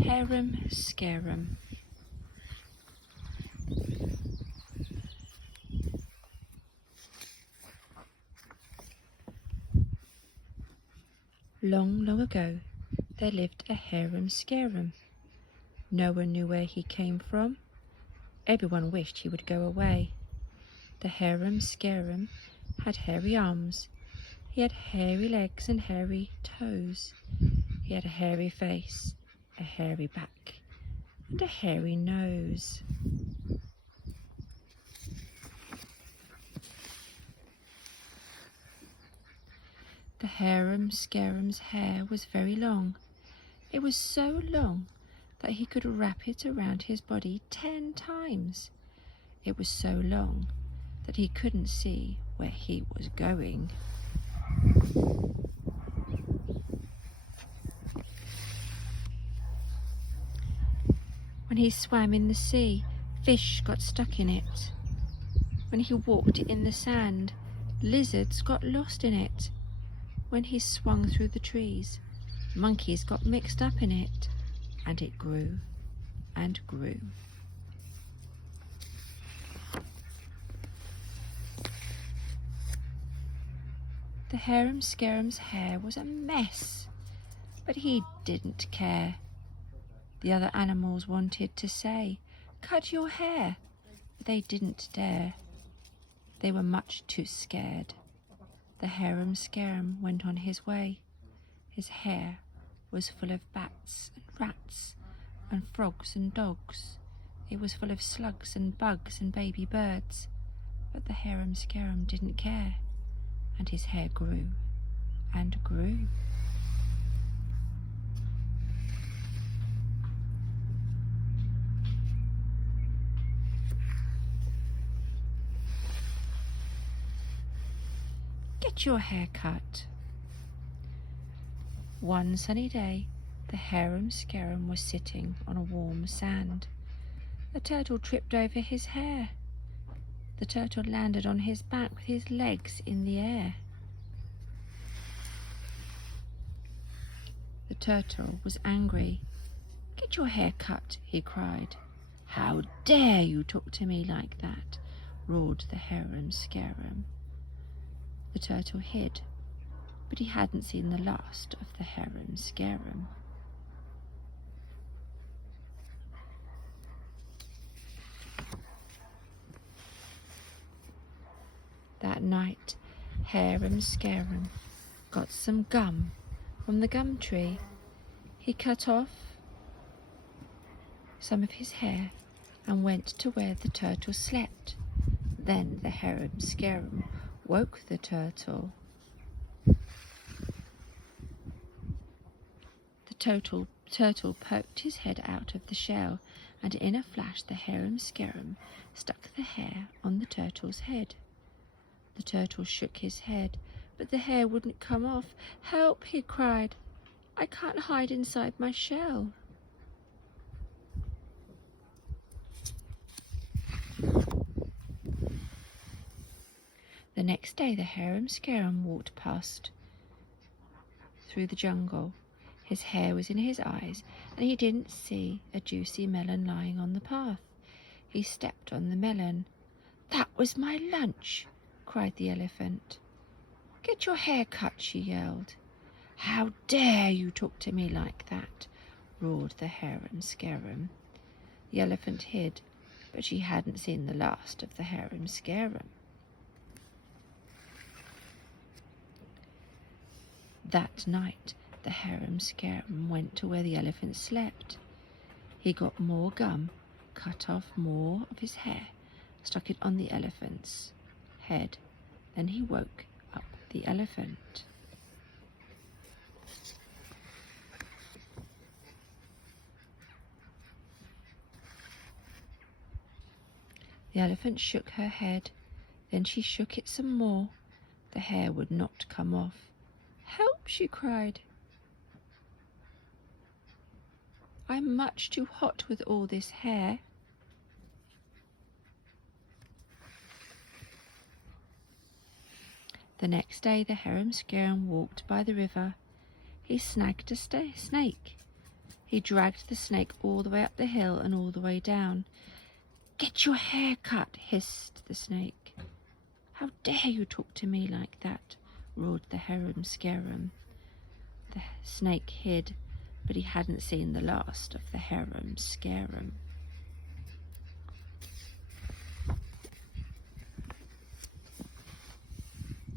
Hairem Scarem. Long, long ago, there lived a Hairem Scarem. No one knew where he came from. Everyone wished he would go away. The Hairem Scarem had hairy arms. He had hairy legs and hairy toes. He had a hairy face, a hairy back, and a hairy nose. The Hairem Scarem's hair was very long. It was so long that he could wrap it around his body 10 times. It was so long that he couldn't see where he was going. When he swam in the sea, fish got stuck in it. When he walked in the sand, lizards got lost in it. When he swung through the trees, monkeys got mixed up in it, and it grew and grew. The Hairem Scarem's hair was a mess, but he didn't care. The other animals wanted to say, "Cut your hair," but they didn't dare. They were much too scared. The Hairem Scarem went on his way. His hair was full of bats and rats and frogs and dogs. It was full of slugs and bugs and baby birds. But the Hairem Scarem didn't care, and his hair grew and grew. Get your hair cut. One sunny day, the Hairem Scarem was sitting on a warm sand. A turtle tripped over his hair. The turtle landed on his back with his legs in the air. The turtle was angry. "Get your hair cut," he cried. "How dare you talk to me like that?" roared the Hairem Scarem. The turtle hid, but he hadn't seen the last of the Hairem Scarem. That night, Hairem Scarem got some gum from the gum tree. He cut off some of his hair and went to where the turtle slept. Then the Hairem Scarem woke the turtle. The turtle poked his head out of the shell, and in a flash the Hairem Scarem stuck the hair on the turtle's head. The turtle shook his head, but the hair wouldn't come off. "Help!" he cried. "I can't hide inside my shell." The next day the Hairem Scarem walked past through the jungle. His hair was in his eyes, and he didn't see a juicy melon lying on the path. He stepped on the melon. "That was my lunch," cried the elephant. "Get your hair cut," she yelled. "How dare you talk to me like that?" roared the Hairem Scarem. The elephant hid, but she hadn't seen the last of the Hairem Scarem. That night, the Hairem Scarem went to where the elephant slept. He got more gum, cut off more of his hair, stuck it on the elephant's head. Then he woke up the elephant. The elephant shook her head. Then she shook it some more. The hair would not come off. "Help!" she cried. "I'm much too hot with all this hair." The next day the Hairem Scarem walked by the river. He snagged a snake. He dragged the snake all the way up the hill and all the way down. "Get your hair cut," hissed the snake. "How dare you talk to me like that?" roared the Hairem Scarem. The snake hid, but he hadn't seen the last of the Hairem Scarem.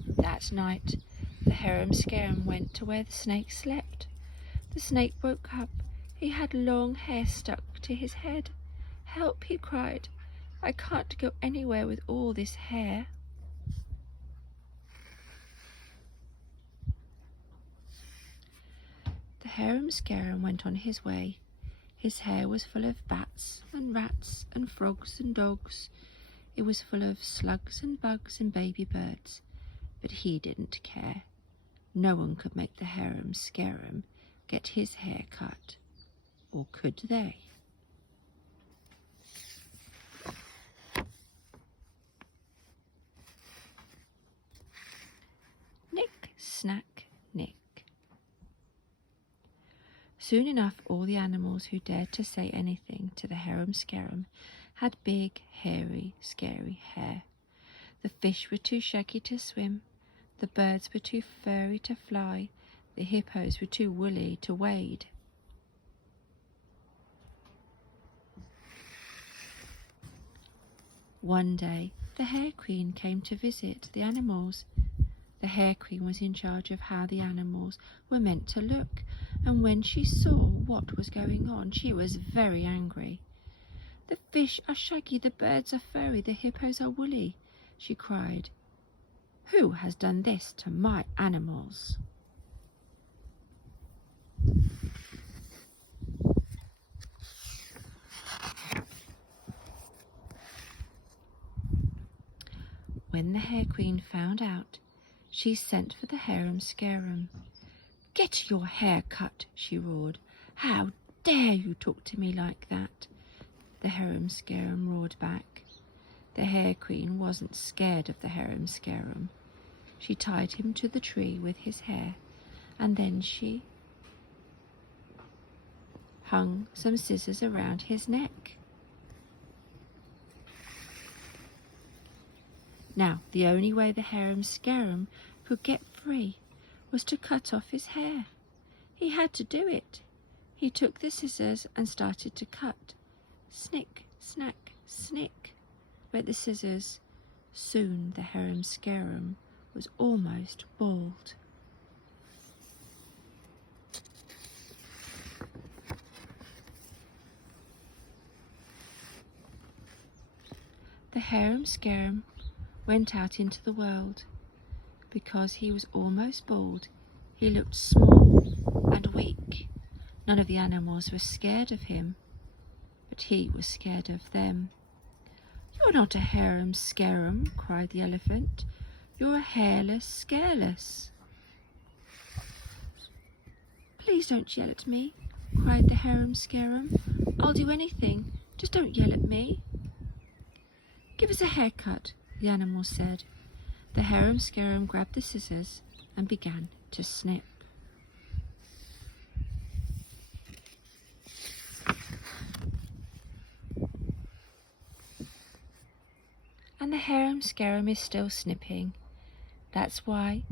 That night, the Hairem Scarem went to where the snake slept. The snake woke up. He had long hair stuck to his head. "Help," he cried. "I can't go anywhere with all this hair." The Hairem Scarem went on his way. His hair was full of bats and rats and frogs and dogs. It was full of slugs and bugs and baby birds. But he didn't care. No one could make the Hairem Scarem get his hair cut. Or could they? Nick, snack, nick. Soon enough all the animals who dared to say anything to the Hairem Scarem had big, hairy, scary hair. The fish were too shaggy to swim, the birds were too furry to fly, the hippos were too woolly to wade. One day the Hair Queen came to visit the animals. The Hair Queen was in charge of how the animals were meant to look, and when she saw what was going on, she was very angry. "The fish are shaggy, the birds are furry, the hippos are woolly," she cried. "Who has done this to my animals?" When the Hair Queen found out, she sent for the Hairem Scarem. "Get your hair cut," she roared. "How dare you talk to me like that?" The Hairem Scarem roared back. The Hair Queen wasn't scared of the Hairem Scarem. She tied him to the tree with his hair, and then she hung some scissors around his neck. Now, the only way the Hairem Scarem could get free was to cut off his hair. He had to do it. He took the scissors and started to cut. Snick, snack, snick went the scissors. Soon the Hairem Scarem was almost bald. The Hairem Scarem went out into the world. Because he was almost bald, he looked small and weak. None of the animals were scared of him, but he was scared of them. "You're not a Hairem Scarem," cried the elephant. "You're a hairless, scareless." "Please don't yell at me," cried the Hairem Scarem. "I'll do anything, just don't yell at me." "Give us a haircut," the animal said. The Hairem Scarem grabbed the scissors and began to snip. And the Hairem Scarem is still snipping. That's why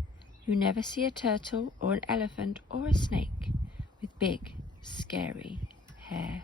you never see a turtle or an elephant or a snake with big, scary hair.